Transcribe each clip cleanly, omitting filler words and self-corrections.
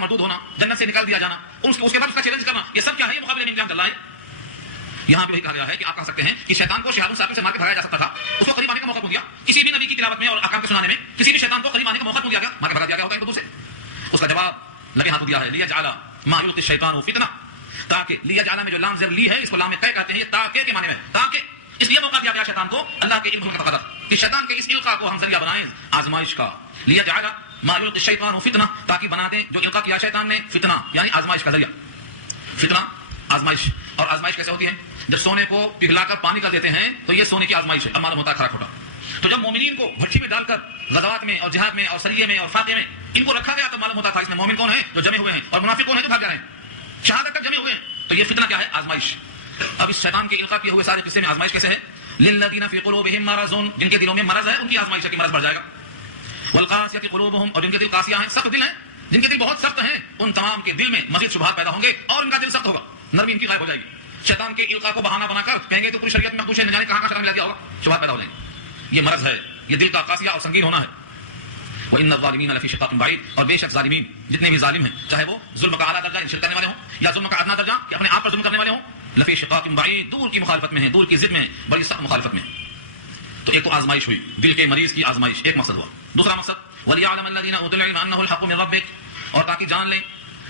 مردود ہونا، جنت سے نکال دیا جانا، اس کے بعد اس کا چیلنج کرنا، یہ سب کیا ہے؟ یہ مقابلے میں امتحان چل رہا ہے. یہاں پہ وہی کہا گیا ہے کہ آپ کہہ سکتے ہیں کہ شیطان کو شہادوں سے مار کے بھگایا جا سکتا تھا، اس کو قریب آنے کا موقع کیوں دیا؟ کسی بھی نبی کی تلاوت میں اور احکام کے سنانے میں کسی بھی شیطان کو قریب آنے کا موقع کیوں دیا گیا؟ مار کے بھگا دیا گیا ہوتا ہے ایک دوسرے سے. اس کا جواب لگے ہاتھوں دیا ہے، لیجعل ما یلقی الشیطان فتنہ، تاکہ لیجعل میں جو لام زیر لی ہے اس کو لام قے کہتے ہیں، یہ تاکہ کے معنی میں، تاکہ اس لیے موقع دیا گیا شیطان کو اللہ کے علم کا تقاضا کہ شیطان کے اس القاء کو ہم ذریعہ بنائیں آزمائش کا. لیجعل ما یلقی الشیطان فتنہ، تاکہ بنا دیں جو القاء کیا شیطان نے فتنہ یعنی آزمائش کا ذریعہ. فتنہ آزمائش، اور آزمائش کیسے ہوتی ہے؟ جب سونے کو پگھلا کر پانی کر دیتے ہیں تو یہ سونے کی آزمائش ہے، اب معلوم ہوتا ہے کھرا کھوٹا. تو جب مومنین کو بھٹی میں ڈال کر غزوات میں اور جہاد میں اور سریے میں اور فاتح میں ان کو رکھا گیا تو معلوم ہوتا تھا اس میں مومن کون ہے جو جمے ہوئے ہیں اور منافق کون ہے جو بھاگ رہے ہیں، شہادت تک جمے ہوئے ہیں. تو یہ فتنہ کیا ہے؟ آزمائش. اب اس شیطان کے القاء کیے ہوئے سارے قصے میں آزمائش کیسے ہے؟ للذین فی قلوبہم مرض، جن کے دلوں میں مرض ہے ان کی آزمائش ہے کہ مرض بڑھ جائے گا. والقاسیۃ قلوبہم، اور جن کے دل قاسیہ ہیں، سخت دل ہیں، جن کے دل بہت سخت ہیں، ان تمام کے دل میں مزید شبہات پیدا ہوں گے اور ان کا دل سخت ہوگا، نرمی ان کی غائب ہو جائے گی. شیطان کے القاء کو بہانہ بنا کر کہیں گے تو پوری شریعت میں کچھ نہ جانے کہاں شیطان ملا دیا ہوگا، شبہات پیدا ہو جائیں گے. یہ مرض ہے، یہ دل کا قاسیہ اور سنگین ہونا ہے. وَإِنَّ الظَّالِمِينَ لَفِي شِقَاقٍ بَعِيدٍ، اور بے شک ظالمین جتنے بھی ظالم ہیں، چاہے وہ ظلم کا اعلیٰ درجہ شرک کرنے والے ہوں یا ظلم کا ادنا درجہ کہ اپنے آپ پر ظلم کرنے والے ہوں، لفی شقاق بعید، دور کی مخالفت میں ہیں، دور کی ضد میں ہیں، بڑی سخت مخالفت میں. تو ایک تو آزمائش ہوئی، دل کے مریض کی آزمائش، ایک مقصد ہوا. دوسرا مقصد وَلِيَعْلَمَ الَّذِينَ أُوتُوا الْعِلْمَ أَنَّهُ الْحَقُّ مِنْ رَبِّكَ، اور تاکہ جان لیں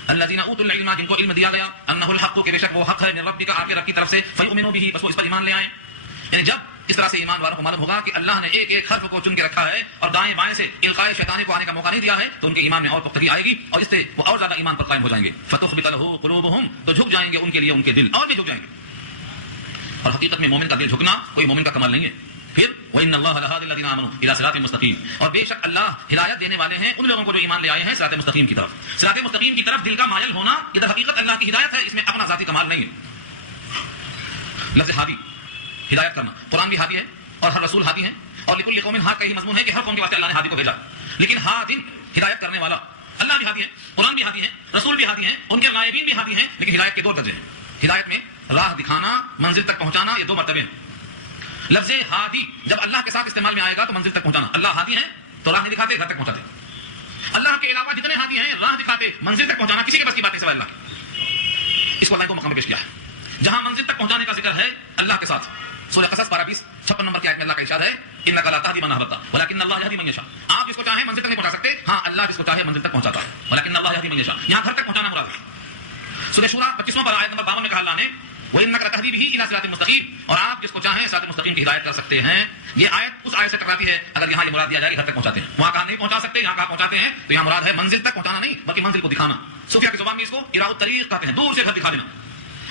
الذین اوتوا العلم، جن کو علم دیا گیا، انہ الحق، کہ بے شک وہ حق ہے، من ربک، آپ کے رب کی طرف سے، فیؤمنوا به، بس وہ اس پر ایمان لے آئیں. یعنی جب اس طرح سے ایمان والوں کو معلوم ہوگا کہ اللہ نے ایک ایک حرف کو چن کے رکھا ہے اور دائیں بائیں سے القاء شیطانی کو آنے کا موقع نہیں دیا ہے، تو ان کے ایمان میں اور پختگی آئے گی اور اس سے وہ اور زیادہ ایمان پر قائم ہو جائیں گے. فتخبت له قلوبهم، تو جھک جائیں گے ان کے لیے ان کے دل، اور بھی جھک جائیں گے. اور حقیقت میں مومن کا دل جھکنا کوئی مومن کا کمال نہیں ہے. پھر وَإِنَّ اللَّهَ لَهَادِ الَّذِينَ آمَنُوا إِلَىٰ صِرَاطٍ مُسْتَقِيمٍ، اور بے شک اللہ ہدایت دینے والے ہیں ان لوگوں کو جو ایمان لے آئے ہیں صراط مستقیم کی طرف. صراط مستقیم کی طرف دل کا مائل ہونا یہ در حقیقت اللہ کی ہدایت ہے، اس میں اپنا ذاتی کمال نہیں ہے. لفظ ہادی، ہدایت کرنا، قرآن بھی ہادی ہے اور ہر رسول ہادی ہیں، اور لکل قوم ہاد کا یہی مضمون ہے کہ ہر قوم کے واسطے اللہ نے ہادی کو بھیجا. لیکن ہادن، ہدایت کرنے والا، اللہ بھی ہادی ہے، قرآن بھی ہادی ہے، رسول بھی ہادی ہیں، ان کے غائبین بھی ہادی ہیں، لیکن ہدایت کے دو درجے ہیں. ہدایت میں راہ دکھانا، منزل تک پہنچانا، یہ دو مرتبے ہیں. لفظ ہادی جب اللہ کے ساتھ استعمال میں آئے گا تو منزل تک پہنچانا، اللہ ہادی ہیں تو راہ نہیں دکھاتے، گھر تک پہنچاتے. اللہ کے علاوہ جتنے ہادی ہیں راہ دکھاتے، منزل تک پہنچانا کسی کے بس کی بات نہیں سوائے اللہ کی. اس کو اللہ کو مقام پیش کیا ہے جہاں منزل تک پہنچانے کا ذکر ہے اللہ کے ساتھ. سورہ قصص پارہ 20 56 نمبر کی آیت میں اللہ کا ارشاد ہے انک لا تہدی من احببت ولکن اللہ یہدی من یشاء. آپ جس کو چاہیں منزل تک نہیں پہنچا سکتے، ہاں اللہ جس کو چاہے منزل تک پہنچاتا ہے. ولکن اللہ یہدی من یشاء، یہاں گھر تک پہنچانا مراد ہے. سورہ شورى 25 پر آیت نمبر 52 میں کہا اللہ نے وَإِنَّكَ لَتَهْدِي بِهِ إِلَىٰ صِرَاطٍ مُسْتَقِيمٍ، اور آپ جس کو چاہیں صراط مستقیم کی ہدایت کر سکتے ہیں. یہ آیت اس آیت سے ٹکراتی ہے اگر یہاں یہ مراد دیا جائے کہ گھر تک پہنچاتے ہیں. وہاں کہاں نہیں پہنچا سکتے، یہاں کہاں پہنچاتے ہیں، تو یہاں مراد ہے منزل تک پہنچانا نہیں بلکہ منزل کو دکھانا. صوفیہ کی زبان میں اس کو اراء الطریق کہتے ہیں، دور سے گھر دکھا دینا.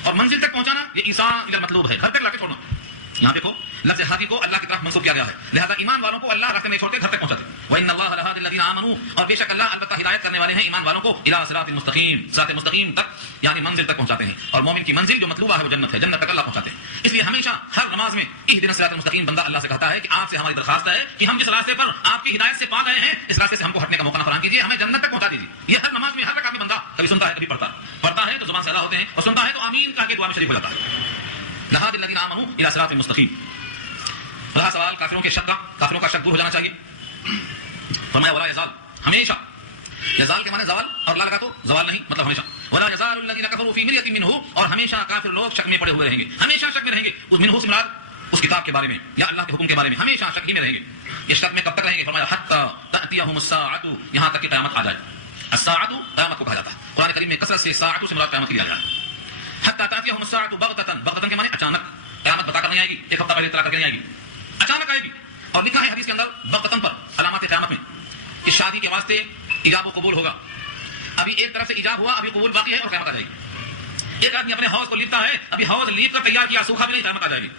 اور منزل تک پہنچانا یہ ایصال الی المطلوب ہے، گھر تک لا کے چھوڑنا. یہاں دیکھو لفظ ہادی کو اللہ کی طرف منسوب کیا گیا ہے، لہذا ایمان والوں کو اللہ راستے میں چھوڑ کے گھر تک پہنچاتے ہیں. وَإِنَّ اللَّهَ لَهَادِ الَّذِينَ آمَنُوا، اور بے شک اللہ البتہ ہدایت کرنے والے ہیں ایمان والوں کو الی صراط مستقیم، صراط مستقیم تک یعنی منزل تک پہنچاتے ہیں. اور مومن کی منزل جو مطلوبہ ہے وہ جنت ہے، جنت تک اللہ پہنچاتے ہیں. اس لیے ہمیشہ ہر نماز میں اہدنا الصراط المستقیم بندہ اللہ سے کہتا ہے کہ آپ سے ہماری درخواست ہے کہ ہم جس راستے پر آپ کی ہدایت سے پا گئے ہیں اس راستے سے ہم کو ہٹنے کا موقع نہ فراہم کیجیے، ہمیں جنت تک پہنچا دیجیے. یہ ہر نماز میں ہر رکعت میں بندہ کبھی سنتا ہے کبھی پڑھتا ہے تو زبان سے ادا ہوتے ہیں، اور سنتا ہے تو آمین کہہ کے دعا میں شریک ہو جاتا ہے. لہٰذا الذین آمنوا الی صراط مستقیم. رہا سوال کافروں کے شک کا، کافروں کا شک دور ہو جانا چاہیے. فرمایا ولا یزال، ہمیشہ، یزال کے معنی زوال، اور لا لگا تو زوال نہیں مطلب ہمیشہ. ولا یزال الذین کفروا فی مریۃ منہ، اور ہمیشہ کافر لوگ شک میں پڑے ہوئے رہیں گے، ہمیشہ شک میں رہیں گے. اس منہ سے مراد اس کتاب کے بارے میں یا اللہ کے حکم کے بارے میں ہمیشہ شک ہی میں رہیں گے. یہ شک میں کب تک رہیں گے؟ فرمایا حتی تأتیہم الساعۃ، یہاں تک کہ قیامت آ جائے. الساعۃ قیامت کو کہا جاتا ہے، قرآن کریم میں کثرت سے ساعۃ سے مراد قیامت لیا گیا ہے. حتی تأتیہم الساعۃ بغتۃ، بغتۃ کے معنی اچانک، قیامت بتا کر نہیں آئے گی، ایک ہفتہ پہلے اطلاع کر کے نہیں آئے گی، اچانک آئے گی. اور لکھا ہے حدیث کے اندر بغتۃ پر علامات قیامت میں کہ شادی کے واسطے ایجاب و قبول ہوگا. ابھی ایک طرف سے ایجاب ہوا، ابھی قبول باقی ہے اور قیامت آ جائے گی. ایک آدمی اپنے حوض کو لیپتا ہے، ابھی حوض لیپ کر تیار کیا، سوکھا بھی نہیں، قیامت آ جائے گی.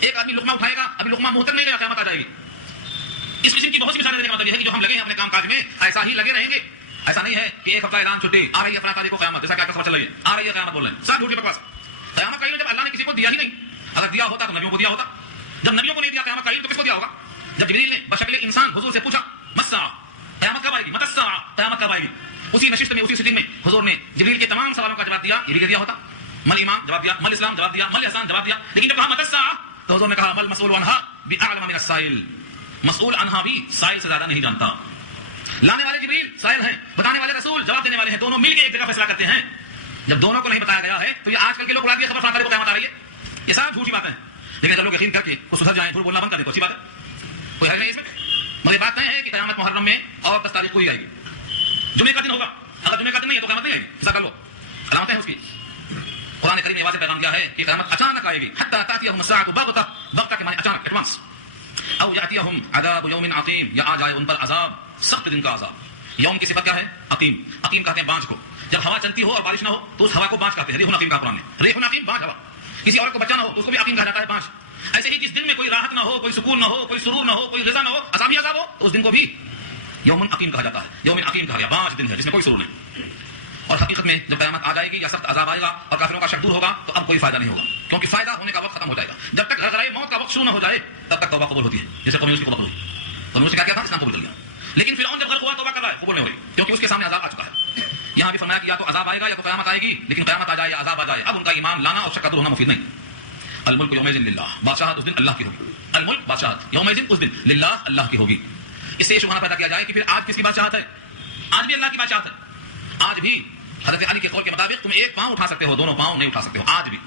ایک آدمی لقمہ اٹھائے گا، ابھی لقمہ منہ تک نہیں گیا، قیامت آ جائے گی. اس قسم کی بہت سی مثالیں دینے کا مطلب یہ ہے کہ جو ہم لگے ہیں اپنے کام کاج میں ایسا ہی لگے رہیں گے. ایسا نہیں ہے کہ ایک ہفتہ اعلان چھٹی آ رہی ہے فلاں تاریخ کو قیامت، جیسا کہ آپ کو خبر چل رہی ہے آ رہی ہے قیامت بول رہے ہیں، سب جھوٹ کی بکواس. قیامت کا علم جب اللہ نے کسی کو دیا ہی نہیں، اگر دیا ہوتا تو نبیوں کو دیا ہوتا. جب نبیوں کو نہیں دیا قیامت کا علم تو کس کو دیا ہوگا؟ جب جبریل نے بشکل انسان حضور سے پوچھا مسا قیامت کب آئے گی، متسا قیامت کب آئے گی، اسی نشست میں اسی سٹنگ میں حضور نے جبریل کے تمام سوالوں کا جواب دیا. یہ بھی دیا ہوتا، مل ایمان جواب دیا، مل اسلام جواب دیا، مل احسان جواب دیا. لیکن جب کہا متسا تو حضور نے کہا مل مسئول عنہا باعلم من السائل، مسئول عنہا بھی سائل سے زیادہ نہیں جانتا. لانے والے جبریل سائل ہیں, بتانے والے رسول جواب دینے والے ہیں, دونوں مل کے ایک جگہ فیصلہ کرتے ہیں. جب دونوں کو نہیں بتایا گیا ہے تو یہ آج کل کے لوگ اڑا کے خبر فلاں تاریخ کو قیامت آ رہی ہے, یہ سب جھوٹی باتیں ہیں. لیکن جب لوگ یقین کر کے کچھ سدھر جائیں, جھوٹ بولنا بند کر دیں تو اچھی بات ہے, کوئی حرج نہیں اس میں. مگر بات نہیں ہے کہ قیامت محرم میں اور 10 تاریخ کو ہی آئے گی, جمعے کا دن ہوگا. اگر جمعے کا دن نہیں ہے تو قیامت نہیں آئے گی, ایسا کر لو. علامتیں ہیں اس کی. قرآن کریم نے واضح پیغام دیا ہے کہ قیامت اچانک آئے گی. حتی تأتیہم الساعۃ بغتۃ, بغتہ کے معنی اچانک, ایڈوانس. او یأتیہم عذاب یوم عظیم, یا آ جائے ان پر عذاب, سخت دن کا عذاب. یوم کی صفت کیا ہے؟ عقیم. عقیم کہتے ہیں بانجھ کو. جب ہوا چلتی ہو اور بارش نہ ہو تو اس ہوا کو بانجھ کہتے ہیں. ریح عقیم کہا قرآن نے, ریح عقیم بانجھ ہوا. کسی اور کو بچہ نہ ہو تو اس کو بھی عقیم کہا جاتا ہے, بانجھ. ایسے ہی جس دن میں کوئی راحت نہ ہو, کوئی سکون نہ ہو, کوئی سرور نہ ہو, کوئی رضا نہ ہو, عذابی عذاب ہو, تو اس دن کو بھی یوم عقیم کہا جاتا ہے. یوم عقیم کہا گیا, بانجھ دن ہے جس میں کوئی سرور نہیں. اور حقیقت میں جب قیامت آ جائے گی یا سخت عذاب آئے گا اور کافروں کا شک دور ہوگا تو اب کوئی فائدہ نہیں ہوگا, کیونکہ فائدہ ہونے کا وقت ختم ہو جائے گا. جب تک غرغرۂ موت کا وقت شروع نہ ہو جائے تب تک توبہ قبول ہوتی ہے. جیسے قوم یونس کی توبہ ہوئی, قوم یونس نے کیا کیا تھا, اسلام قبول کر لیا. لیکن فرعون جب غرق ہوا توبہ کر رہا ہے, قبول نہیں ہو رہی, کیونکہ اس کے سامنے عذاب آ چکا ہے. یہاں بھی فرمایا کہ یا تو عذاب آئے گا یا تو قیامت آئے گی, لیکن قیامت آ جائے یا عذاب آ جائے, اب ان کا ایمان لانا اور شک دور ہونا مفید نہیں. الملک یومئذ للہ, بادشاہت اس دن اللہ کی ہوگی. الملک بادشاہت یومئذ اس دن للہ, اللہ کی ہوگی. اس سے یہ شبہہ پیدا کیا جائے کہ پھر آج کس کی بادشاہت ہے؟ آج بھی اللہ کی بادشاہت ہے. آج بھی حضرت علی کے قول کے مطابق تم ایک پاؤں اٹھا سکتے ہو, دونوں پاؤں نہیں اٹھا سکتے ہو. آج بھی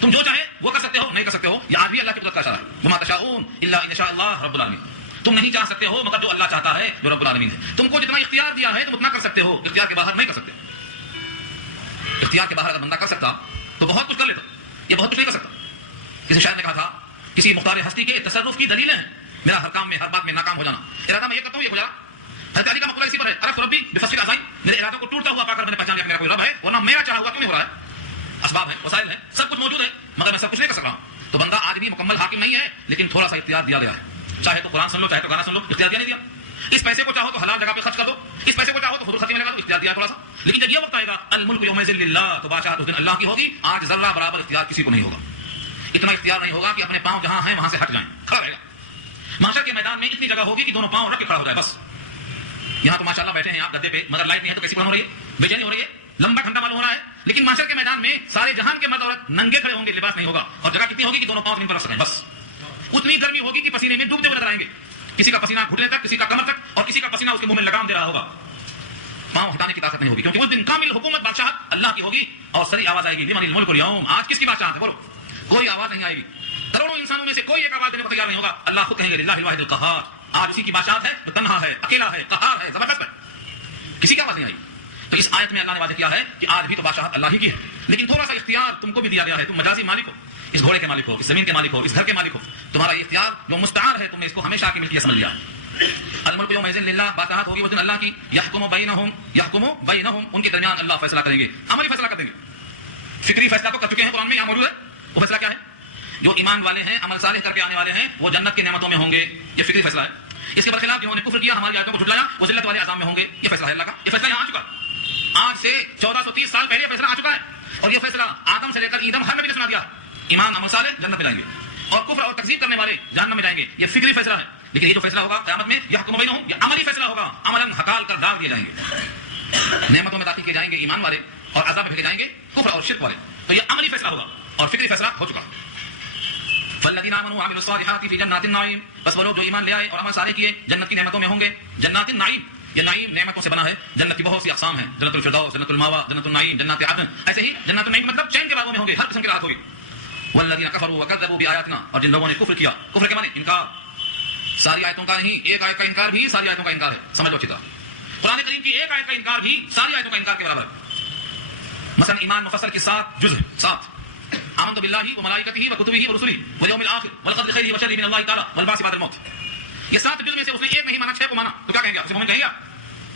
تم جو چاہے وہ کر سکتے ہو, نہیں کر سکتے ہو, یہ آج بھی اللہ کی قدرت کا اشارہ ہے. وما تشاءون الا ان یشاء اللہ رب العالمین. تم نہیں چاہ سکتے ہو مگر جو اللہ چاہتا ہے, جو رب العالمین ہے. تم کو جتنا اختیار دیا ہے تم اتنا کر سکتے ہو, اختیار کے باہر نہیں کر سکتے. اختیار کے باہر اگر بندہ کر سکتا تو بہت کچھ کر لیتا, یہ بہت کچھ نہیں کر سکتا. کسی شاعر نے کہا تھا, کسی مختار ہستی کے تصرف کی دلیلیں ہیں میرا ہر کام میں ہر بات میں ناکام ہو جانا. ارادہ میں یہ کرتا ہوں, یہ ہو جانا. حضرت علی کا مقولہ اسی پر ہے, عرفت ربی بفصل اعضائی, میرے ارادوں کو ٹوٹتا ہوا پا کر میں نے پہچان لیا کہ میرا کوئی رب ہے, ورنہ میرا چاہا ہوا کیوں نہیں ہو رہا ہے. اسباب ہیں, وسائل ہیں, سب کچھ موجود ہے, مگر میں سب کچھ نہیں کر سک رہا ہوں. تو بندہ آج بھی مکمل حاکم نہیں ہے, لیکن تھوڑا سا اختیار دیا گیا ہے. چاہے تو قرآن سن لو, چاہے تو گانا سن لو, اختیار دیا نہیں دیا. اس پیسے کو چاہو تو حلال جگہ پہ خرچ کر دو, اس پیسے کو چاہو تو حضور خرچی میں لگا دو, اختیار دیا تھوڑا سا. لیکن جب یہ وقت آئے گا الملک یومئذ للہ, تو بادشاہت اس دن اللہ کی ہوگی. آج ذرہ برابر اختیار کسی کو نہیں ہوگا. اتنا اختیار نہیں ہوگا کہ اپنے پاؤں جہاں ہیں وہاں سے ہٹ جائیں, کھڑا رہے گا. محشر کے میدان میں اتنی جگہ ہوگی کہ دونوں پاؤں رکھ کے کھڑا ہو جائے بس. یہاں تو ماشاءاللہ بیٹھے ہیں آپ گدے پہ, مگر لائٹ نہیں ہے تو کیسی پڑھ ہو رہی ہے, بے چینی ہو رہی ہے, لمبا ٹھنڈا معلوم ہو رہا ہے. لیکن محشر کے میدان میں سارے جہان کے مرد عورت ننگے کھڑے ہوں گے, لباس نہیں ہوگا, اور جگہ کتنی ہوگی کہ دونوں پاؤں زمین پر رکھ سکیں بس. اتنی گرمی ہوگی کہ پسینے میں ڈوبتے ہوئے نظر آئیں گے. کسی کا پسینہ گھٹنے تک, کسی کا کمر تک, اور کسی کا پسینہ اس کے منہ میں لگام دے رہا ہوگا. پاؤں ہٹانے کی طاقت نہیں ہوگی, کیونکہ اس دن کامل حکومت بادشاہت اللہ کی ہوگی. اور سری آواز آئے گی, لمن الملک اليوم, آج کس کی بادشاہت ہے بولو. کوئی آواز نہیں آئے گی. کروڑوں انسانوں میں سے کوئی ایک آواز دینے کو تیار نہیں ہوگا. اللہ خود کہیں گے للہ الواحد القہار, آج اسی کی بادشاہت ہے, جو تنہا ہے, اکیلا ہے, قہار ہے, زبردست ہے, کسی کی آواز نہیں آئی. تو اس آیت میں اللہ نے واضح کیا ہے کہ آج بھی تو بادشاہت اللہ ہی کی ہے, لیکن تھوڑا سا اختیار تم کو بھی دیا گیا ہے. تم مجازی مالک ہو, اس گھوڑے کے مالک ہو, اس زمین کے مالک ہو, اس گھر کے مالک ہو. تمہارا یہ اختیار جو مستعار ہے, تم نے اس کو ہمیشہ کی ملکیت سمجھ لیا. الملک یومئذ للہ, بادشاہت ہوگی اس دن اللہ کی. یحکم بینہم, ان کے درمیان اللہ فیصلہ کریں گے, عملی فیصلہ کر دیں گے. فکری فیصلہ تو کر چکے ہیں, قرآن میں یہاں موجود ہے. وہ فیصلہ کیا ہے؟ جو ایمان والے ہیں, عمل صالح کر کے آنے والے ہیں, وہ جنت کی نعمتوں میں ہوں گے. یہ فکری فیصلہ ہے. اس کے برخلاف جنہوں نے کفر کیا, ہماری آیتوں کو جھٹلایا, وہ ذلت والے عذاب میں ہوں گے. یہ فیصلہ ہے اللہ کا. یہ فیصلہ یہاں آ چکا. آج سے 1430 سال پہلے فیصلہ آ چکا ہے, اور یہ فیصلہ آدم سے لے کر ایدم ہر نبی نے سنا دیا. ایمان عمل صالح جنت میں جائیں گے, اور کفر اور تکذیب کرنے والے جہنم میں جائیں گے. یہ فکری فیصلہ ہے. لیکن یہ جو فیصلہ ہوگا قیامت میں, یحکم بینہم, یہ عملی فیصلہ ہوگا. عملاً ہکال کر ڈال دیے جائیں گے. نعمتوں میں داخل کیے جائیں گے ایمان والے, اور عذاب میں بھیجے جائیں گے کفر اور شرک والے. تو یہ عملی فیصلہ ہوگا, اور فکری فیصلہ ہو چکا. فالذین آمنوا وعملوا الصالحات فی جنات النعیم, بس وہ لوگ جو ایمان لے آئے اور عمل صالح کیے جنت کی نعمتوں میں ہوں گے. جنات النعیم, یہ نعیم نعمتوں سے بنا ہے. جنت کی بہت سی اقسام ہیں, جنت الفردوس, جنت الماوا, جنت النعیم, جنات عدن. ایسے ہی جنات النعیم مطلب چین کے باغوں میں ہوں گے, ہر قسم کی راحت ہوگی. والذین کفروا وکذبوا بآیاتنا, اور جن لوگوں نے کفر کیا, کفر کے معنی انکار, ساری آیتوں کا نہیں, ایک آیت کا انکار بھی ساری آیتوں کا انکار ہے. سمجھ لو اچھی طرح, قرآن کریم کی ایک آیت کا انکار بھی ساری آیتوں کا انکار کے برابر ہے. مثلا ایمان مفصل کی 7 جزء, 7. آمنت باللہ وملائکتہ وکتبہ ورسلہ والیوم الآخر والقدر خیرہ وشرہ من اللہ تعالی والبعث بعد الموت. یہ 7 جز میں سے اس نے ایک نہیں مانا, 6 کو مانا, تو کیا کہیں گے آپ؟ اسے مومن کہیں گے آپ؟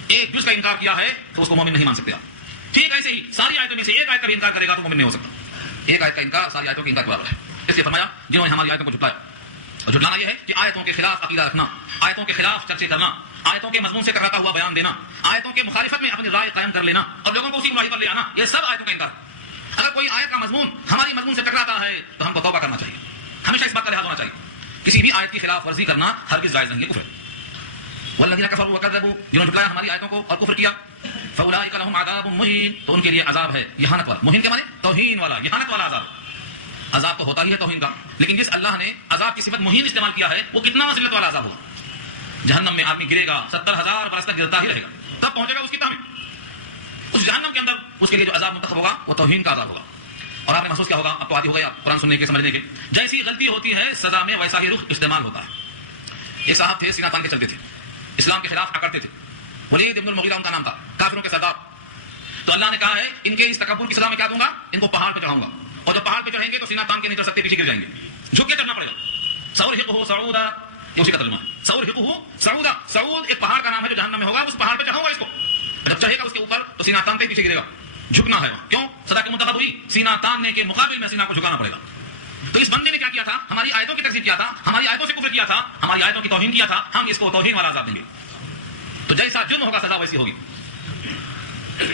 ایک جز کا انکار کیا ہے تو اس کو مومن نہیں مان سکتے آپ. ٹھیک ایسے ہی ساری آیتوں میں سے ایک آیت کا بھی انکار کرے گا تو مومن نہیں ہو سکتا. ایک آیت کا انکار ساری آیتوں کے انکار کے برابر ہے. اس لیے فرمایا جنہوں نے ہماری آیتوں کو جھٹلایا. اور جھٹلانا یہ ہے کہ آیتوں کے خلاف عقیدہ رکھنا, آیتوں کے خلاف چرچے کرنا, آیتوں کے مضمون سے ٹکراتا ہوا بیان دینا, آیتوں کے مخالفت میں اپنی رائے قائم کر لینا, اور لوگوں کو اسی گمراہی پر لے آنا, یہ سب آیتوں کا انکار. اگر کوئی آیت کا مضمون ہماری مضمون سے ٹکراتا ہے تو ہم کو توبہ کرنا چاہیے, ہمیشہ اس بات کا لحاظ ہونا چاہیے. کسی بھی آیت کی خلاف ورزی کرنا ہرگز جائز نہیں ہے, کفر. والذین کفروا وکذبوا, جنہوں نے جھٹلایا ہماری آیتوں کو اور کفر کیا, فاولئک لهم عذاب مہین, تو ان کے لیے عذاب ہے اہانت والا. مہین کے معنی توہین والا, اہانت والا عذاب. عذاب تو ہوتا ہی ہے توہین کا, لیکن جس اللہ نے عذاب کی صفت مہین استعمال کیا ہے وہ کتنا ذلت والا عذاب ہوگا. جہنم میں آدمی گرے گا 70,000 برس تک گرتا ہی رہے گا، تب پہنچے گا اس کی تہ میں۔ اس جہنم کے اندر اس کے لیے جو عذاب منتخب ہوگا وہ توہین کا عذاب ہوگا۔ اور آپ نے محسوس کیا ہوگا، اب تو عادی ہو گئے آپ قرآن سننے کے سمجھنے کے، جیسی غلطی ہوتی ہے سزا میں ویسا ہی رخ استعمال ہوتا ہے۔ ایک صاحب تھے سینہ تان کے چلتے تھے، اسلام کے خلاف اکڑتے تھے، ولید ابن المغیرہ ان کا نام تھا، کافروں کے سردار۔ تو اللہ نے کہا ہے ان کے اس تکبر کی سزا میں کیا دوں گا، ان کو پہاڑ پہ چڑھاؤں گا، اور جب پہاڑ پہ چڑھیں گے تو سینہ تان کے نہیں چڑھ سکتے، پیچھے گر جائیں گے، جھک کے چڑھنا پڑے گا۔ سأرهقه صعودا، یہ اسی کا ترجمہ ہے، سأرهقه صعودا، صعود ایک پہاڑ کا نام ہے جو جہنم میں ہوگا، اس پہاڑ پہ چڑھاؤں گا اس کو، جب چڑھے گا اس کے اوپر تو سینہ تان کے پیچھے گرے گا، جھکنا ہے وہاں۔ کیوں؟ سزا کی منتخب ہوئی، سینہ تاننے کے مقابل میں سینہ کو جھکانا پڑے گا۔ تو اس بندے نے کیا کیا تھا، ہماری آیتوں کی تکذیب کیا تھا، ہماری آیتوں سے کفر کیا تھا، ہماری آیتوں کی توہین کیا تھا، ہم اس کو توہین والا عذاب دیں گے۔ تو جیسا جرم ہوگا سزا ویسی ہوگی۔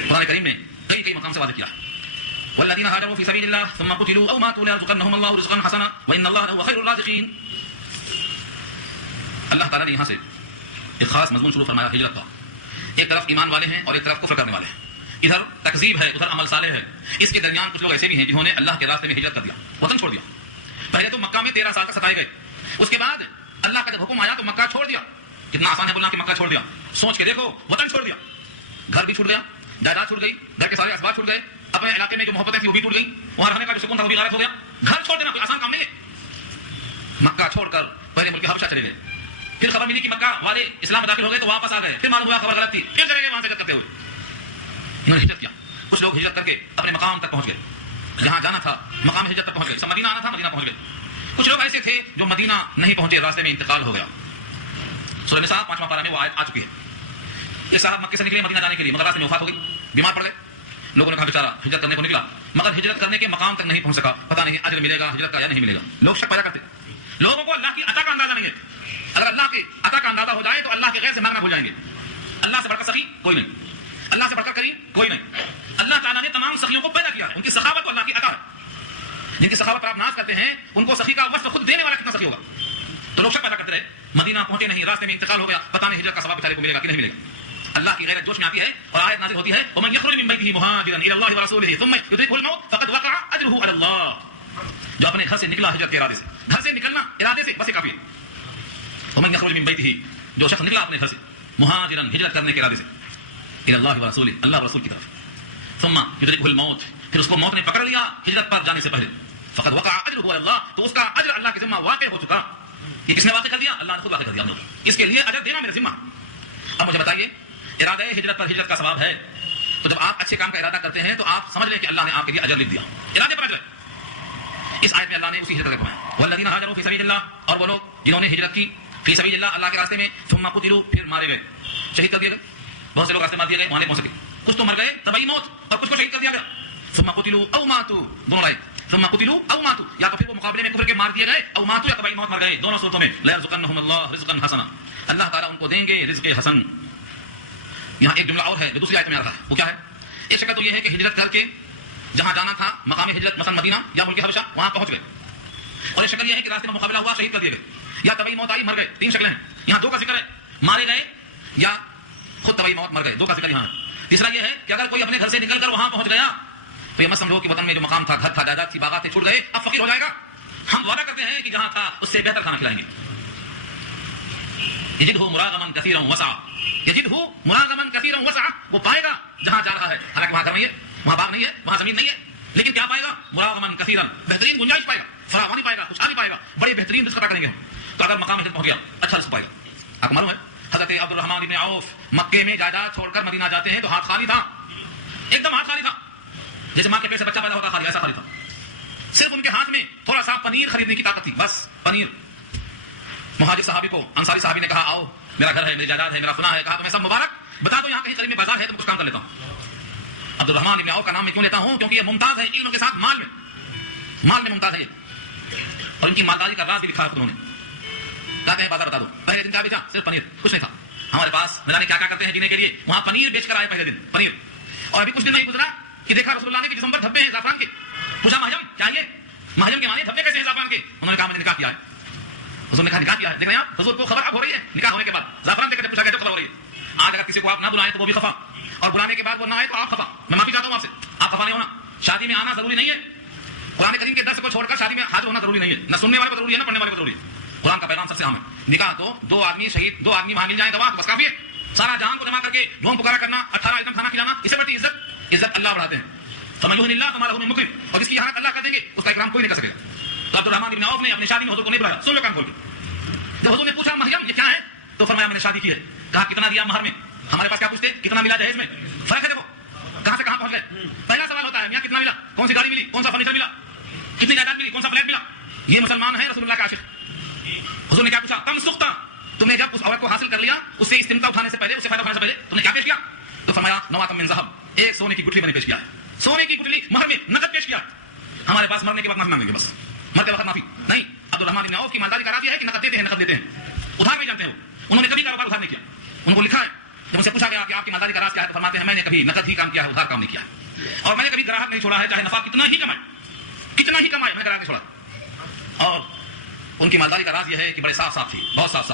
قرآن کریم نے کئی مقام سے واضح کیا ہے، والذین هاجروا فی سبیل اللہ ثم قتلوا او ماتوا ليرزقنهم الله رزقا حسنا وان الله لهو خیر الرازقین۔ اللہ تعالیٰ نے یہاں سے ایک خاص مضمون شروع فرمایا ہجرت کا۔ ایک طرف ایمان والے ہیں اور ایک طرف کفر کرنے والے ہیں، ادھر تکذیب ہے ادھر عمل صالح ہے۔ اس کے درمیان کچھ لوگ ایسے بھی ہیں جنہوں نے اللہ کے راستے میں ہجرت کر دیا، وطن چھوڑ دیا۔ پہلے تو مکہ میں 13 سال تک ستائے گئے، اس کے بعد اللہ کا جب حکم آیا تو مکہ چھوڑ دیا۔ کتنا آسان ہے بولنا کہ مکہ چھوڑ دیا، سوچ کے دیکھو، وطن چھوڑ دیا، گھر بھی چھوٹ گیا، جائیداد چھوٹ گئی، گھر کے سارے اسباب چھوٹ گئے، اپنے علاقے میں جو محبتیں تھیں وہ بھی ٹوٹ گئی، وہاں رہنے کا جو سکون تھا وہ بھی غائب ہو گیا۔ گھر چھوڑ دینا کوئی آسان کام نہیں ہے۔ مکہ چھوڑ کر پہلے ملک حبشہ چلے گئے، پھر خبر ملی کہ مکہ والے اسلام میں داخل ہو گئے تو واپس آ گئے، پھر معلوم ہوا خبر غلط تھی، پھر چلے گئے وہاں سے ہجرت کرتے ہوئے۔ انہوں نے ہجرت کیا، کچھ لوگ ہجرت کر کے اپنے مقام تک پہنچ گئے، جہاں جانا تھا مقام ہجرت تک پہنچ گئے، مدینہ آنا تھا مدینہ پہنچ گئے۔ کچھ لوگ ایسے تھے جو مدینہ نہیں پہنچے، راستے میں انتقال ہو گیا۔ سورہ نساء 5واں پارہ میں وہ آیت آ چکی ہے۔ ایک صاحب مکے سے نکلے مدینہ جانے کے لیے، مگر راستے میں وفات ہو گئی، بیمار پڑ گئے۔ لوگوں نے کہا بیچارہ ہجرت کرنے کو نکلا مگر ہجرت کرنے کے مقام تک نہیں پہنچ سکا، پتہ نہیں اجر ملے گا ہجرت کا یا نہیں ملے گا۔ لوگ شک پیدا کرتے، لوگوں کو اللہ کی عطا کا اندازہ نہیں ہے۔ اگر اللہ کی عطا کا اندازہ ہو جائے تو اللہ کے غیر سے مانگنا بھول جائیں گے۔ اللہ سے بڑھ کر سخی کوئی نہیں، اللہ سے بڑھ کر کریم کوئی نہیں۔ اللہ تعالیٰ نے تمام سخیوں کو پیدا کیا ہے، ان کی سخاوت اللہ کی عطا ہے۔ جن کی سخاوت پر آپ ناز کرتے ہیں ان کو سخی کا وصف خود دینے والا کتنا سخی ہوگا۔ تو لوگ شک پیدا کرتے رہے، مدینہ پہنچے نہیں، راستے میں انتقال ہو گیا، پتہ نہیں ہجرت کا ثواب بیچارے کو ملے گا کہ نہیں ملے گا۔ اللہ کی غیرت جوش میں آتی ہے اور آیت نازل ہوتی ہے، ومن یخرج من بیتہ مہاجرا الی اللہ ورسولہ ثم یدرکہ الموت فقد وقع اجرہ علی اللہ۔ جو اپنے گھر سے نکلا ہجرت کے ارادے سے، گھر سے نکلنا ارادے سے بس یہ کافی ہے۔ ومن یخرج من بیتہ، جو شخص نکلا اپنے گھر سے مہاجرا ہجرت کرنے کے ارادے سے، الی اللہ ورسولہ، اللہ اور رسول کی طرف، ثم یدرکہ الموت، پھر اس کو موت نے پکڑ لیا ہجرت پر جانے سے پہلے، فقد وقع اجرہ علی اللہ، تو اس کا اجر اللہ کے ذمہ واقع ہو چکا۔ یہ کس نے واقع کر دیا؟ اللہ نے خود واقع کر دیا، اس کے لیے اجر دینا میرے ذمہ۔ اب مجھے بتائیے، ارادہ ہجرت پر ہجرت کا ثواب ہے، تو جب آپ اچھے کام کا ارادہ کرتے ہیں تو آپ سمجھ لیں کہ اللہ نے آپ کے لیے اجر لکھ دیا، ارادے پر اجر ہے۔ اس آیت میں اللہ نے اسی ہجرت کا فرمایا، والذین ہاجروا فی سبیل اللہ، اور وہ لوگ جنہوں نے ہجرت کی فی سبیل اللہ، اللہ کے راستے میں، ثم قتلوا، پھر مارے گئے، شہید کر دیے گئے۔ بہت سے لوگ راستے مار دیے گئے، وہاں نہیں پہنچ سکے، کچھ تو مر گئے تبعی موت، اور کچھ کو شہید کر دیا گیا۔ ثم قتلوا او ماتوا، دونوں لائن، ثم قتلوا او ماتوا، یا تو پھر وہ مقابلے میں کفر کے مار دیے گئے، او ماتوا یا تبعی موت مر گئے، دونوں صورتوں میں ليرزقنهم اللہ رزقا حسنا، اللہ تعالیٰ ان کو دیں گے رزق حسن۔ یہاں ایک جملہ اور ہے جو دوسری آیت میں آ رہا ہے، وہ کیا ہے؟ ایک شکل تو یہ ہے کہ ہجرت کر کے جہاں جانا تھا مقام ہجرت مثلا مدینہ یا ملک حبشہ وہاں پہنچ گئے، اور ایک شکل یہ ہے کہ راستے میں مقابلہ ہوا شہید کر دیے گئے، یا تبعی موت آئی مر گئے۔ تین شکلیں ہیں، یہاں دو کا ذکر ہے، مارے گئے یا خود تبعی موت مر گئے، دو کا ذکر یہاں ہے۔ تیسرا یہ ہے کہ اگر کوئی اپنے گھر سے نکل کر وہاں پہنچ گیا تو یہ مت سمجھو کہ وطن میں جو مقام تھا، گھر تھا، جائیداد تھی، باغات تھے، چھوٹ گئے، اب فقیر ہو جائے گا۔ ہم وعدہ کرتے ہیں کہ جہاں تھا اس سے بہتر کھانا کھلائیں گے۔ یجدہ مراغما کثیرا وسعا، یجدہ مراغما کثیرا وسعا، وہ پائے گا جہاں جا رہا ہے، حالانکہ وہاں گھر نہیں ہے، وہاں باغ نہیں ہے، وہاں زمین نہیں ہے، لیکن کیا پائے گا؟ مراغما کثیرا، بہترین گنجائش پائے گا، فراوانی پائے گا، خوشحالی پائے گا، بڑے بہترین رزق عطا کریں گے ہم۔ تو اگر مقام ہجرت پہنچ گیا اچھا رزق پائے گا۔ آپ کو معلوم ہے حضرت عبد الرحمن بن عوف مکے میں جائیداد چھوڑ کر مدینہ جاتے ہیں تو ہاتھ خالی تھا، ایک دم ہاتھ خالی تھا، جیسے ماں کے پیٹ سے بچہ پیدا ہوتا خالی، ایسا خالی تھا۔ صرف ان کے ہاتھ میں تھوڑا سا پنیر خریدنے کی طاقت تھی، بس پنیر۔ مہاجر صحابی کو انصاری صحابی نے کہا آؤ میرا گھر ہے، میری جائیداد ہے، میرا فنا ہے، کہا تو میں سب مبارک بتا دو یہاں کہیں قریب میں بازار ہے تو کچھ کام کر لیتا ہوں۔ عبد الرحمن بن عوف کا نام میں کیوں لیتا ہوں؟ کیونکہ یہ ممتاز ہے علم کے ساتھ، مال میں ممتاز ہے یہ، اور ان کی مالداری کا راز بھی لکھا ہے انہوں نے۔ کہتے ہیں بازار بتا دو، پہلے دن کیا بیچا؟ صرف پنیر، کچھ نہیں تھا ہمارے پاس، نہ جانے کیا کیا کرتے ہیں جینے کے لیے، وہاں پنیر بیچ کر آئے پہلے دن پنیر۔ اور ابھی کچھ دن نہیں گزرا کہ دیکھا رسول اللہ نے کہ جسم پر دھبے ہیں زعفران کے، پوچھا مہجم کیا یہ؟ مہجم کے معنی دھبے کیسے ہیں زعفران کے؟ انہوں نے کہا میں نے نکاح کیا ہے۔ حضور نے کہا نکاح کیا ہے؟ دیکھ رہے ہیں آپ، حضور کو خبر اب ہو رہی ہے نکاح ہونے کے بعد، زعفران دیکھ کر پوچھا گیا تو خبر ہو رہی ہے۔ آج اگر کسی کو آپ نہ بلائیں تو وہ بھی خفا، اور بلانے کے بعد وہ نہ آئے تو آپ خفا۔ میں معافی چاہتا ہوں آپ سے، آپ خفا نہیں ہونا۔ شادی میں آنا ضروری نہیں ہے، قرآن کریم کے درس کو چھوڑ کر شادی میں حاضر ہونا ضروری نہیں ہے، نہ سننے والے کو ضروری ہے نہ پڑھنے والے کو ضروری ہے۔ قرآن کا پیغام سب سے اہم ہے۔ نکاح تو دو آدمی شہید دو آدمی وہاں مل جائیں گواہ بس کافی ہے. سارا جہان کو جمع کر کے ڈھونگ پکارا کرنا 18 آئٹم کھانا کھلانا اسے بڑی عزت اللہ بڑھاتے ہیں. فمن یهن اللہ فما له من مکرم, اور جس کی احانت اللہ کر دیں گے اس کا اکرام کوئی نہیں کر سکے گا. تو عبد الرحمن بن عوف نے اپنی شادی میں حضور کو نہیں بلایا. سن لو کان کھول کے. جب حضور نے پوچھا مریم یہ کیا ہے تو فرمایا میں نے شادی کی ہے. کہا کتنا دیا مہر میں؟ ہمارے پاس کیا پوچھتے کتنا ملا جہیز میں؟ فرق ہے دیکھو کہاں سے کہاں پہنچ گئے. پہلا سوال ہوتا ہے میاں کتنا ملا, کون سی گاڑی ملی, کون سا فرنیچر ملا, کتنی جائیداد ملی, کون سا فلیٹ ملا. یہ مسلمان ہے رسول اللہ کا عاشق. حضور نے کیا پوچھا کم سختا, تم نے جب اس عورت کو حاصل کر لیا اس سے استمتاع اٹھانے سے پہلے, اس سے فائدہ اٹھانے سے پہلے تم نے کیا پیش کیا؟ تو فرمایا نواتم من ذهب, ایک سونے کی گٹھلی میں نے پیش کیا ہے. سونے کی گٹھلی مہر میں نقد پیش کیا. ہمارے پاس مرنے کے وقت معافی مانگیں گے, بس مر کے وقت معافی نہیں. عبد الرحمن بن عوف کی مالداری کا راز یہ ہے کہ نقد دیتے ہیں, نقد دیتے ہیں, ادھار نہیں جانتے ہو. انہوں نے کبھی کاروبار ادھار نہیں کیا. ان کو لکھا ہے جب ان سے پوچھا گیا کہ آپ کی مالداری کا راز کیا ہے تو فرماتے ہیں میں نے کبھی نقد ہی کام کیا ہے, ادھار کام نہیں کیا ہے. اور میں نے کبھی گراہک نہیں چھوڑا ہے, چاہے نفع کتنا ہی کمائے میں نے گراہک نہیں چھوڑا. اور ان کی مالداری کا راز یہ ہے کہ بڑے صاف تھی, بہت صاف.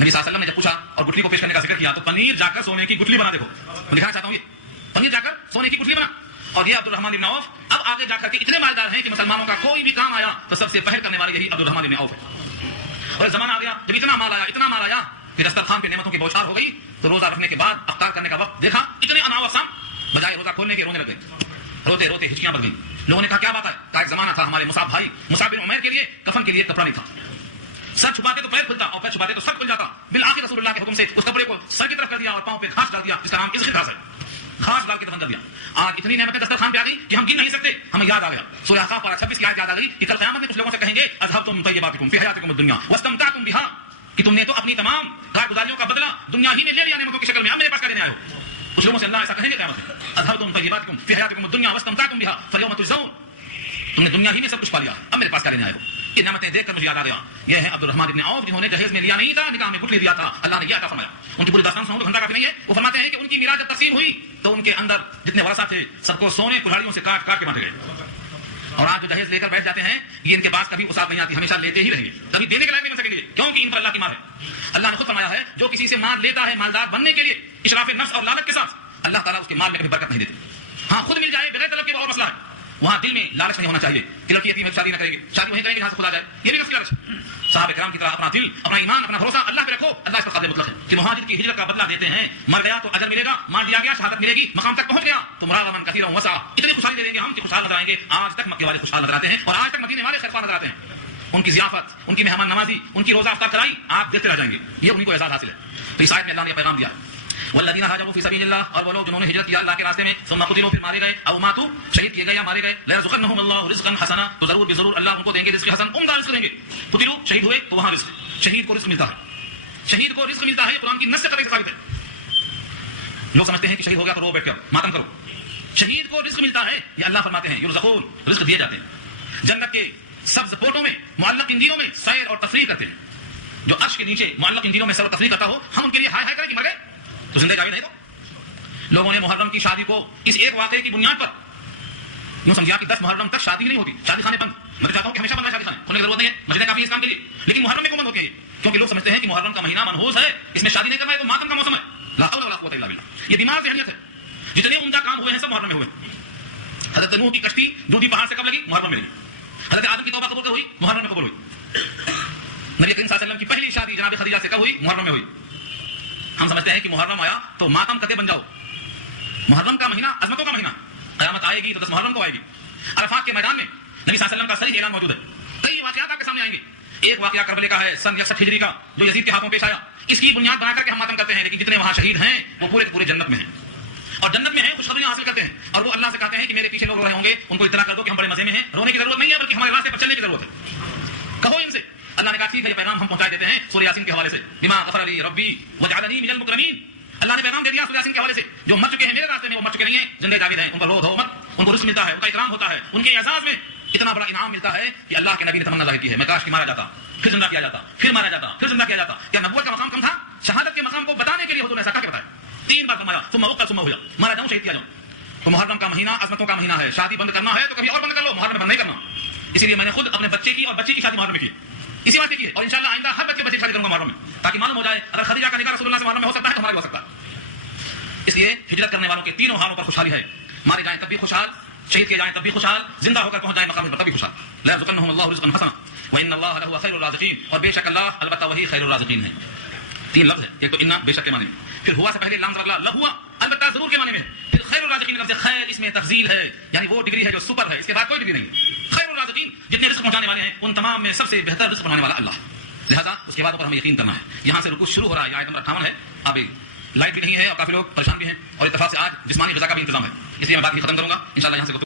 نبی صلی اللہ علیہ وسلم نے جب پوچھا اور گٹھلی کو پیش کرنے کا ذکر کیا تو پنیر جا کر سونے کی گٹھلی بنا. دیکھو میں دکھانا چاہتا ہوں, یہ پنیر جا کر سونے کی گٹھلی بنا. اور یہ عبد الرحمن بن عوف اب آگے جا کر کے اتنے مالدار ہیں کہ مسلمانوں کا کوئی بھی کام آیا تو سب سے پہل کرنے والے یہی عبد الرحمن بن عوف ہے. اور زمانہ آ گیا جب اتنا مال آیا کہ دسترخوان پہ نعمتوں کی بوچھار ہو گئی تو روزہ رکھنے کے بعد افطار کرنے کا وقت دیکھا اتنے اناؤ اقسام, بجائے روزہ کھولنے کے رونے لگ گئے, روتے روتے ہچکیاں بن گئی. لوگوں نے کہا کیا بات ہے؟ کہا ایک زمانہ تھا ہمارے مصعب بھائی مصعب بن عمیر کے لیے کفن کے لیے کپڑا نہیں تھا. سر چھپاتے تو پیر کھلتا اور پیر چھپاتے تو سر کھل جاتا. بالآخر رسول اللہ کے حکم سے اس کپڑے کو سر کی طرف کر دیا اور پاؤں پہ گھاس ڈال دیا, اس کا نام اس گھاس ہے, گھاس ڈال کے دفن کر دیا. آج اتنی نعمتیں دسترخوان پہ آ گئی کہ ہم گن نہیں سکتے. ہمیں یاد آ گیا سورہ احقاف پارہ 26 کی آیت یاد آ گئی کہ کل قیامت میں کچھ لوگوں سے کہیں گے اذهبتم طیباتکم فی حیاتکم الدنیا واستمتعتم بها, کہ تم نے تو اپنی تمام کارگزاریوں کا بدلہ دنیا ہی میں لے لیا نعمتوں کی شکل میں, اب میرے پاس کیا لینے آئے ہو. کچھ لوگوں سے اللہ ایسا کہیں گے قیامت میں اذهبتم طیباتکم فی حیاتکم الدنیا واستمتعتم بها فاليوم تجزون, تم نے دنیا ہی میں سب کچھ پا لیا, اب میرے پاس کیا لینے آئے ہو. یہ نعمتیں دیکھ کر مجھے یاد آ گیا یہ ہے عبد الرحمن بن عوف جنہوں نے جہیز میں لیا نہیں تھا, نکاح میں گٹھلی دیا تھا. اللہ نے یہ عطا فرمایا. ان کی پوری داستان سنو تو گھنٹہ کافی نہیں ہے. وہ فرماتے ہیں کہ ان کی میراث جب تقسیم ہوئی تو ان کے اندر جتنے ورثہ تھے سب کو سونے کلاڑیوں سے کاٹ کے بانٹے گئے. اور آج جو جہیز لے کر بیٹھ جاتے ہیں یہ ان کے پاس کبھی وسعت نہیں آتی, ہمیشہ لیتے ہی رہیں گے, کبھی دینے کے لائق نہیں بن سکیں گے, کیونکہ ان پر اللہ کی مار ہے. اللہ نے خود فرمایا ہے جو کسی سے مال لیتا ہے مالدار بننے کے لیے اشراف نفس اور لالچ کے ساتھ, اللہ تعالیٰ اس کے مال میں کبھی برکت نہیں دیتے. ہاں خود مل جائے بغیر طلب کے وہ اور مسئلہ ہے, وہاں دل میں لالچ نہیں ہونا چاہیے کہ لڑکی یتیم ہے شادی نہ کریں گے, شادی وہیں کریں گے جہاں سے خدا جائے, یہ بھی نفس کی لالچ. صحابہ کرام کی طرح اپنا دل, اپنا ایمان, اپنا بھروسہ اللہ پہ رکھو. اللہ اس پر قابل مطلق ہے کہ مہاجر کی ہجرت کا بدلہ دیتے ہیں, مر گیا تو اجر ملے گا, مار دیا گیا شہادت ملے گی, مقام تک پہنچ گیا تو مرادن کثیرا وسع, اتنی خوشحالی دے دیں گے ہم کہ خوشحال نظر آئیں گے. آج تک مکے والے خوشحال نظر آتے ہیں اور آج تک مدینے والے خیرخواہ نظر آتے ہیں. ان کی ضیافت, ان کی مہمان نوازی, ان کی روزہ افطار کرائی آپ دیکھتے رہ جائیں گے, یہ انہیں کو اعزاز حاصل ہے. تو اس آیت میں اللہ نے پیغام دیا والذین هاجروا فی سبیل اللہ, اور وہ لوگ جنہوں نے ہجرت کیا اللہ کے راستے میں ثم قتلوا پھر مارے گئے او ماتوا شہید کیے گئے یا مارے گئے ليرزقنهم اللہ رزقا حسنا, تو ضرور بضرور اللہ ان کو دیں گے رزق حسن, عمدہ رزق دیں گے. قتلوا شہید ہوئے تو وہاں رزق, شہید کو رزق ملتا ہے, شہید کو رزق ملتا ہے, قرآن کی نص سے قطعی ثابت ہے. لوگ سمجھتے ہیں کہ شہید ہو گیا تو رو بیٹھ کر ماتم کرو, شہید کو رزق ملتا ہے, یہ اللہ فرماتے ہیں یرزقون, رزق دیے جاتے ہیں. جنت کے سبز پوٹوں میں معلق اندیوں میں سیر اور تفریح کرتے ہیں, جو عرش کے نیچے معلق اندیوں میں سیر اور تفریح کرتا ہو, ہم ان کے لیے ہائے ہائے کریں کہ مر گئے تو زندہ جاوید نہیں. تو لوگوں نے محرم کی شادی کو اس ایک واقعے کی بنیاد پر یوں سمجھا کہ 10 محرم تک شادی نہیں ہوتی, شادی خانے بند. میں چاہتا ہوں کہ ہمیشہ بند رہے شادی خانے, کھولنے کی ضرورت نہیں ہے, مسجدیں کافی اس کام کے لیے, لیکن محرم میں کیوں بند ہوتے ہیں؟ کیونکہ لوگ سمجھتے ہیں کہ محرم کا مہینہ منحوس ہے, اس میں شادی نہیں کرنا ہے تو ماتم کا موسم ہے. لا حول ولا قوت الا باللہ, یہ دماغ ذہنیت ہے. جتنے عمدہ کام ہوئے ہیں سب محرم میں ہوئے. حضرت نوح کی کشتی دودھی پہاڑ سے کب لگی؟ محرم میں لگی. حضرت آدم کی توبہ قبول کب ہوئی؟ محرم میں قبول ہوئی. نبی کریم صلی اللہ علیہ وسلم کی پہلی شادی جناب خدیجہ سے کب ہوئی؟ محرم میں ہوئی. ہم سمجھتے ہیں کہ محرم آیا تو ماتم کرتے بن جاؤ. محرم کا مہینہ عظمتوں کا مہینہ, قیامت آئے گی تو 10 محرم کو آئے گی. عرفات کے میدان میں نبی صلی اللہ علیہ وسلم کا صریح اعلان موجود ہے. کئی واقعات آپ کے سامنے آئیں گے. ایک واقعہ کربلے کا ہے سن 61 ہجری کا, جو یزید کے ہاتھوں پیش آیا. اس کی بنیاد بنا کر کے ہم ماتم کرتے ہیں, لیکن جتنے وہاں شہید ہیں وہ پورے پورے جنت میں ہیں, اور جنت میں ہیں, خوشخبریاں حاصل کرتے ہیں, اور وہ اللہ سے کہتے ہیں کہ میرے پیچھے لوگ رو رہے ہوں گے, ان کو اطلاع کر دو کہ ہم بڑے مزے میں ہیں. رونے کی ضرورت نہیں ہے, بلکہ ہمارے راستے پر چلنے کی ضرورت ہے. کہو ان سے. اللہ نے کہا ٹھیک ہے, یہ پیغام ہم پہنچا دیتے ہیں سورہ یاسین کے حوالے سے. بما غفر لی ربی وجعلنی من المکرمین. اللہ نے پیغام دے دیا سورہ یاسین کے حوالے سے, جو مر چکے ہیں میرے راستے میں وہ مر چکے نہیں ہیں, زندہ جاوید ہیں, ان پر رو دھو مت, ان کو رزق ملتا ہے, ان کا اکرام ہوتا ہے, ان کے اعزاز میں اتنا بڑا انعام ملتا ہے کہ اللہ کے نبی نے تمنا ظاہر کی ہے, میں کاش کہ مارا جاتا, پھر زندہ کیا جاتا, پھر مارا جاتا, پھر زندہ کیا جاتا. کیا نبوت کا مقام کم تھا؟ شہادت کے مقام کو بتانے کے لیے حضور نے ایسا کہا کہ بتایا 3 بار فرمایا ثم وقل ثم ہوا, مارا جاؤں شہید کیا جاؤں. تو محرم کا مہینہ عظمتوں کا مہینہ ہے, شادی بند کرنا ہے تو کبھی اور بند کر لو, محرم میں بند نہیں کرنا. اسی لیے میں نے خود اپنے بچے کی اور بچی کی شادی محرم میں کی, اسی واسطے کی ہے, اور انشاءاللہ آئندہ ہر بچے کی شادی کروں گا محرم میں, تاکہ معلوم ہو جائے اگر خدیجہ کا نکاح رسول اللہ سے محرم میں ہو سکتا ہے تو ہمارا بھی ہو سکتا ہے. اس لیے ہجرت کرنے والوں کے تینوں حالوں پر خوشحالی ہے, مارے جائیں تب بھی خوشحال, شہید کیے جائیں تب بھی خوشحال، زندہ ہو کر پہنچ جائیں مقام پر تب بھی خوشحال. لا يرزقنهم الله رزقا حسنا وان الله لهو خير الرازقين، اور بے شک اللہ البتہ وہی خیر الرازقین ہے. تین لفظ ہے، ایک تو ان بے شک کے معنی میں، پھر ہوا سے پہلے لام ضرب لہوا البتہ ضرور کے معنی میں ہے، پھر خیر الرازقین لفظ خیر اس میں تفضیل ہے، یعنی وہ ڈگری ہے جو سپر ہے، اس کے بعد کوئی ڈگری نہیں. خیر الرازقین جتنے رزق پہنچانے والے ہیں ان تمام میں سب سے بہتر رزق پہنچانے والا اللہ. لہذا اس کے بعد اوپر ہمیں یقین کرنا ہے. یہاں سے رکوع شروع ہو رہا ہے، آیت نمبر 58 ہے. ابھی لائٹ بھی نہیں ہے اور کافی لوگ پریشان بھی ہیں، اور اتفاق سے آج جسمانی غذا کا بھی انتظام ہے، اس لیے میں بات یہ ختم کروں گا انشاءاللہ. یہاں سے